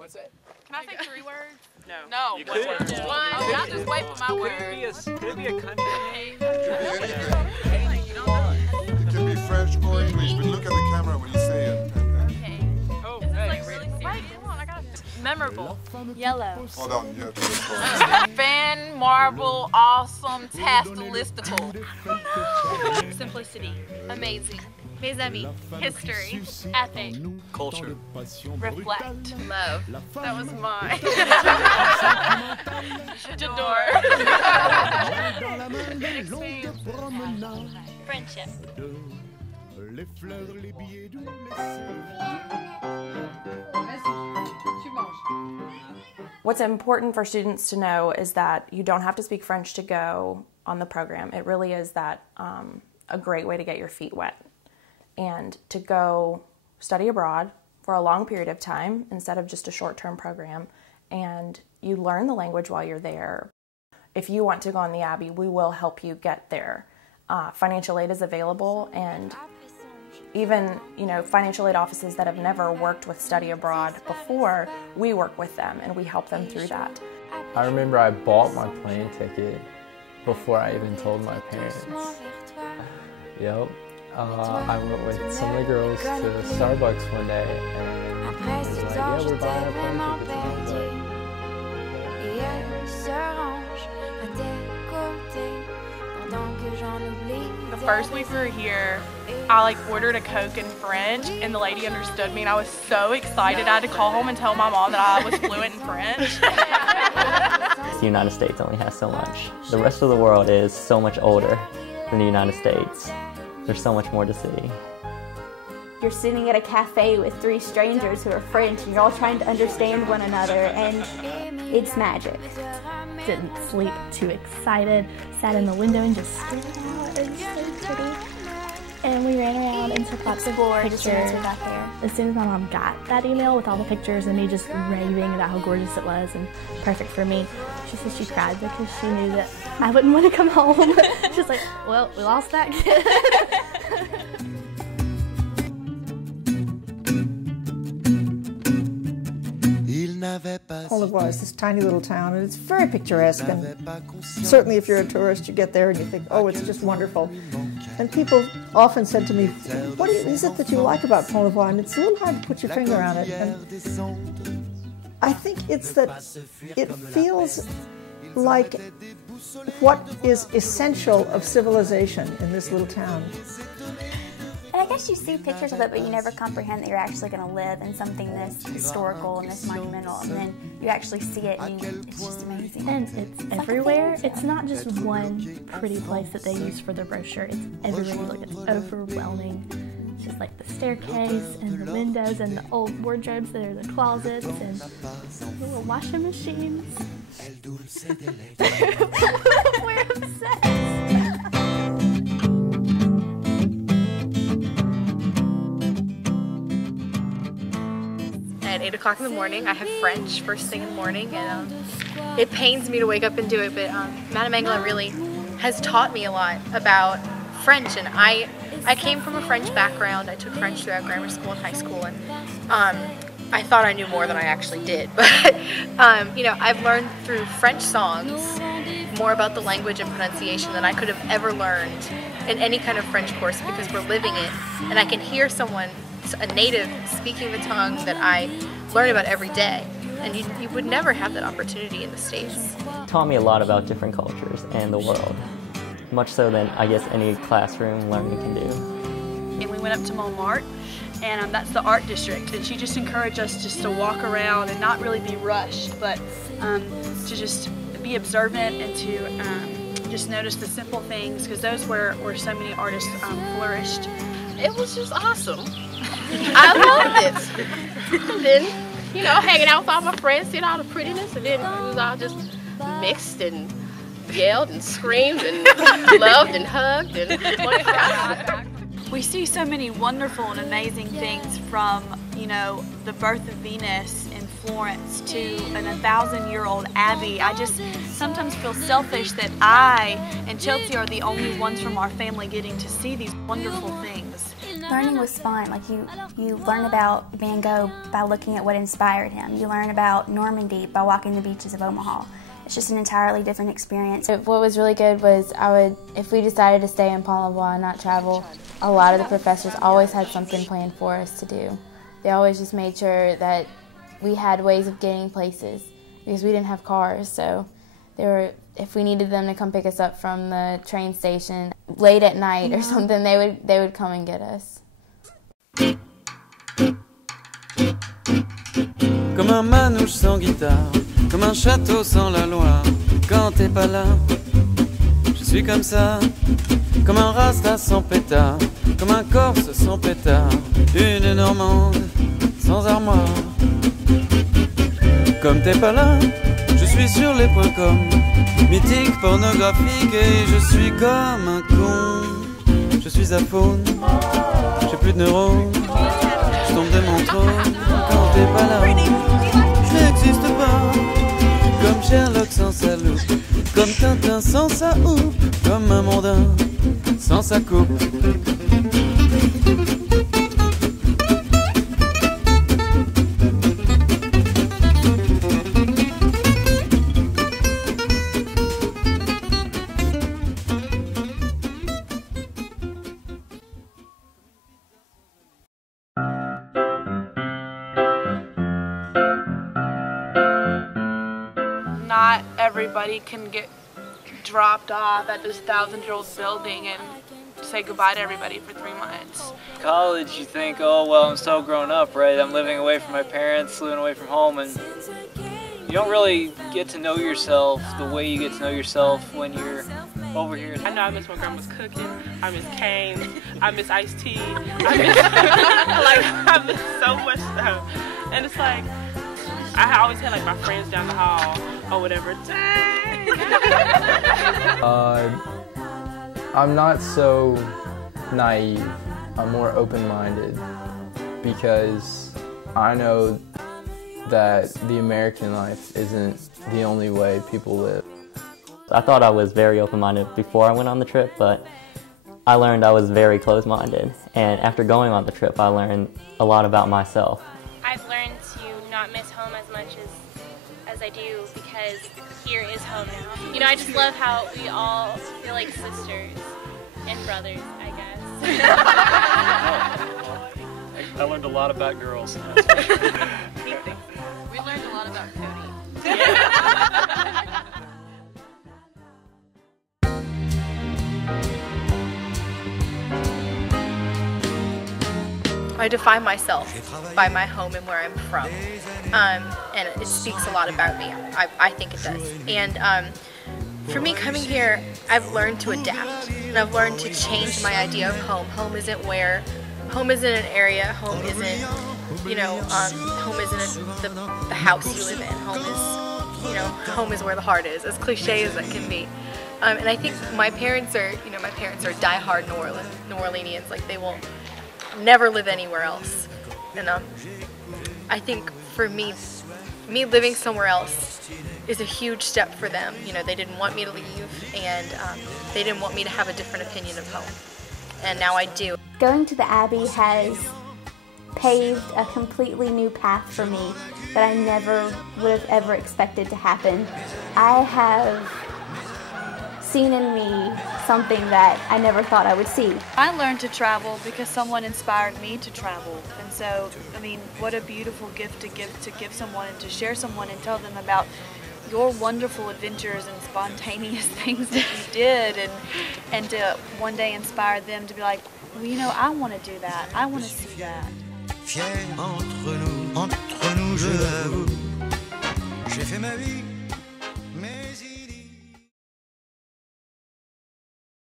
What's that? Can I say 3 words? No. No. You could. One. I'll just wait for my word. Could it be a country name? Anything you don't know. It can be French or English, but look at the camera when you say it. Okay. Oh, Is this hey. like really serious? Wait, come on, I gotta. Memorable. Yellow. Hold on, you have to respond. Fan, marble, awesome, tastical. Simplicity. Amazing. Mes amis. History. Epic. Culture. Reflect. Love. That was mine. Friendship. What's important for students to know is that you don't have to speak French to go on the program. It really is that a great way to get your feet wet and to go study abroad for a long period of time instead of just a short-term program, and you learn the language while you're there. If you want to go on the Abbey, we will help you get there. Financial aid is available, and even, financial aid offices that have never worked with study abroad before, we work with them and we help them through that. I remember I bought my plane ticket before I even told my parents. Yep. I went with some of the girls to Starbucks one day and they were like, yeah, we're buying our plane tickets. The first week we were here, I ordered a Coke in French and the lady understood me and I was so excited. I had to call home and tell my mom that I was fluent in French. The United States only has so much. The rest of the world is so much older than the United States. There's so much more to see. You're sitting at a cafe with 3 strangers who are French and you're all trying to understand one another, and it's magic. Didn't sleep, too excited, sat in the window and just stared out. It was so pretty. And we ran around and took lots of pictures. As soon as we got there. As soon as my mom got that email with all the pictures and me just raving about how gorgeous it was and perfect for me, she said she cried because she knew that I wouldn't want to come home. She's like, well, we lost that kid. Pontlevoy is this tiny little town, and it's very picturesque, and certainly if you're a tourist, you get there and you think, oh, it's just wonderful. And people often said to me, what is it that you like about Pontlevoy? And it's a little hard to put your finger on it. And I think it's that it feels like what is essential of civilization in this little town. And I guess you see pictures of it, but you never comprehend that you're actually going to live in something this historical and this monumental, and then you actually see it and it's just amazing. And it's everywhere. It's not just one pretty place that they use for their brochure. It's everywhere you look. It's overwhelming. It's just like the staircase and the windows and the old wardrobes that are the closets and the little washing machines. We're obsessed. At 8 o'clock in the morning, I have French first thing in the morning, and it pains me to wake up and do it, but Madame Angela really has taught me a lot about French, and I came from a French background. I took French throughout grammar school and high school, and I thought I knew more than I actually did, but I've learned through French songs more about the language and pronunciation than I could have ever learned in any kind of French course, because we're living it, and I can hear someone, a native, speaking the tongue that I learn about every day, and you would never have that opportunity in the States. It taught me a lot about different cultures and the world, much so than I guess any classroom learning can do. And we went up to Montmartre, and that's the art district, and she just encouraged us just to walk around and not really be rushed, but to just be observant and to just notice the simple things, because those where so many artists flourished. It was just awesome. I loved it. And then, hanging out with all my friends, seeing all the prettiness, and then it was all just mixed and yelled and screamed and loved and hugged and We see so many wonderful and amazing things, from, the birth of Venus in Florence to an 1,000-year-old Abbey. I just sometimes feel selfish that I and Chelsea are the only ones from our family getting to see these wonderful things. Learning was fun. Like you learn about Van Gogh by looking at what inspired him. You learn about Normandy by walking the beaches of Omaha. It's just an entirely different experience. What was really good was if we decided to stay in Pontlevoy and not travel, a lot of the professors always had something planned for us to do. They always just made sure that we had ways of getting places because we didn't have cars. So if we needed them to come pick us up from the train station late at night or something, they would come and get us. Comme un manouche sans guitare, comme un château sans la loi. Quand t'es pas là, je suis comme ça. Comme un rasta sans pétard, comme un corse sans pétard. Une normande sans armoire. Comme t'es pas là, je suis sur les points com. Mythique, pornographique et je suis comme un con. Je suis aphone, j'ai plus de neurones. Je tombe de mon trône quand t'es pas là. Je n'existe pas. Comme Sherlock sans sa loupe, comme Tintin sans sa houppe, comme un mondain sans sa coupe. Not everybody can get dropped off at this 1,000-year-old building and say goodbye to everybody for 3 months. College, you think, oh, well, I'm so grown up, right? I'm living away from my parents, living away from home, and you don't really get to know yourself the way you get to know yourself when you're over here. I know I miss my grandma's cooking, I miss Cane's, I miss iced tea, I miss so much stuff. And it's like, I always had like my friends down the hall or whatever. I'm not so naive. I'm more open-minded because I know that the American life isn't the only way people live. I thought I was very open-minded before I went on the trip, but I learned I was very closed-minded. And after going on the trip, I learned a lot about myself. I've learned to not miss home as much as I do because here is home now. You know, I just love how we all feel like sisters and brothers, I guess. I learned a lot about girls. We learned a lot about Cody. I define myself by my home and where I'm from, and it speaks a lot about me. I think it does. And for me, coming here, I've learned to adapt, and I've learned to change my idea of home. Home isn't an area. Home isn't, you know, home isn't the house you live in. Home is, you know, home is where the heart is. As cliche as that can be. And I think my parents are diehard New Orleanians. Like they will never live anywhere else. And I think for me living somewhere else is a huge step for them. You know, they didn't want me to leave, and they didn't want me to have a different opinion of home. And now I do. Going to the Abbey has paved a completely new path for me that I never would have ever expected to happen. I have seen in me something that I never thought I would see. I learned to travel because someone inspired me to travel. And so, I mean, what a beautiful gift to give someone and to share someone and tell them about your wonderful adventures and spontaneous things that you did, and to one day inspire them to be like, well, you know, I want to do that. I want to see that. Fier entre nous, je l'avoue, j'ai fait ma vie.